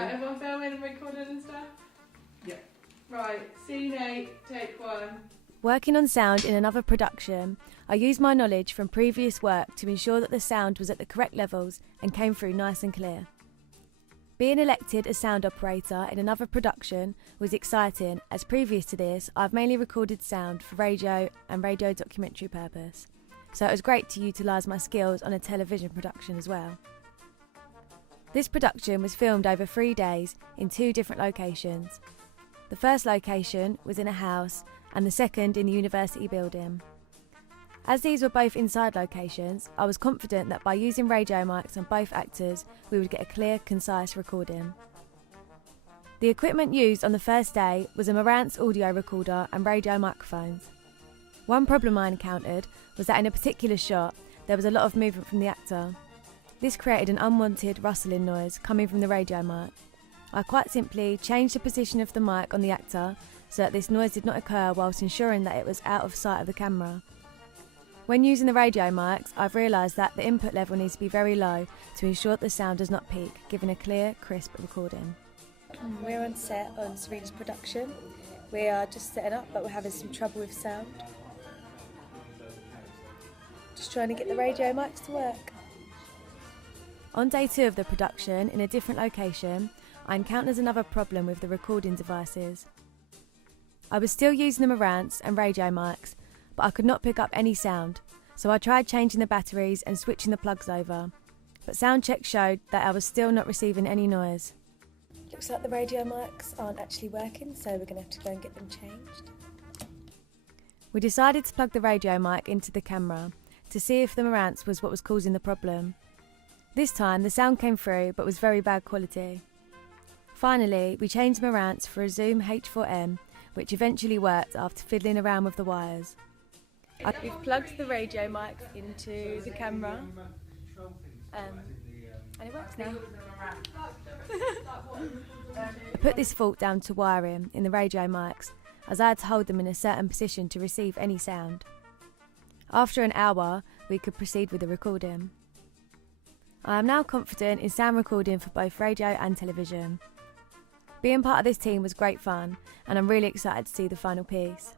Right, everyone filming and recording and stuff? Yeah. Right, scene 8, take 1. Working on sound in another production, I used my knowledge from previous work to ensure that the sound was at the correct levels and came through nice and clear. Being elected as sound operator in another production was exciting, as previous to this I've mainly recorded sound for radio and radio documentary purpose, so it was great to utilise my skills on a television production as well. This production was filmed over 3 days in 2 different locations. The first location was in a house and the second in the university building. As these were both inside locations, I was confident that by using radio mics on both actors, we would get a clear, concise recording. The equipment used on the first day was a Marantz audio recorder and radio microphones. One problem I encountered was that in a particular shot, there was a lot of movement from the actor. This created an unwanted rustling noise coming from the radio mic. I quite simply changed the position of the mic on the actor so that this noise did not occur whilst ensuring that it was out of sight of the camera. When using the radio mics, I've realised that the input level needs to be very low to ensure that the sound does not peak, giving a clear, crisp recording. We're on set on Serena's production. We are just setting up, but we're having some trouble with sound. Just trying to get the radio mics to work. On day 2 of the production, in a different location, I encountered another problem with the recording devices. I was still using the Marantz and radio mics, but I could not pick up any sound, so I tried changing the batteries and switching the plugs over, but sound check showed that I was still not receiving any noise. Looks like the radio mics aren't actually working, so we're going to have to go and get them changed. We decided to plug the radio mic into the camera to see if the Marantz was what was causing the problem. This time the sound came through but was very bad quality. Finally, we changed Marantz for a Zoom H4n, which eventually worked after fiddling around with the wires. We've plugged the radio mic into the camera and it works now. I put this fault down to wiring in the radio mics, as I had to hold them in a certain position to receive any sound. After an hour, we could proceed with the recording. I am now confident in sound recording for both radio and television. Being part of this team was great fun, and I'm really excited to see the final piece.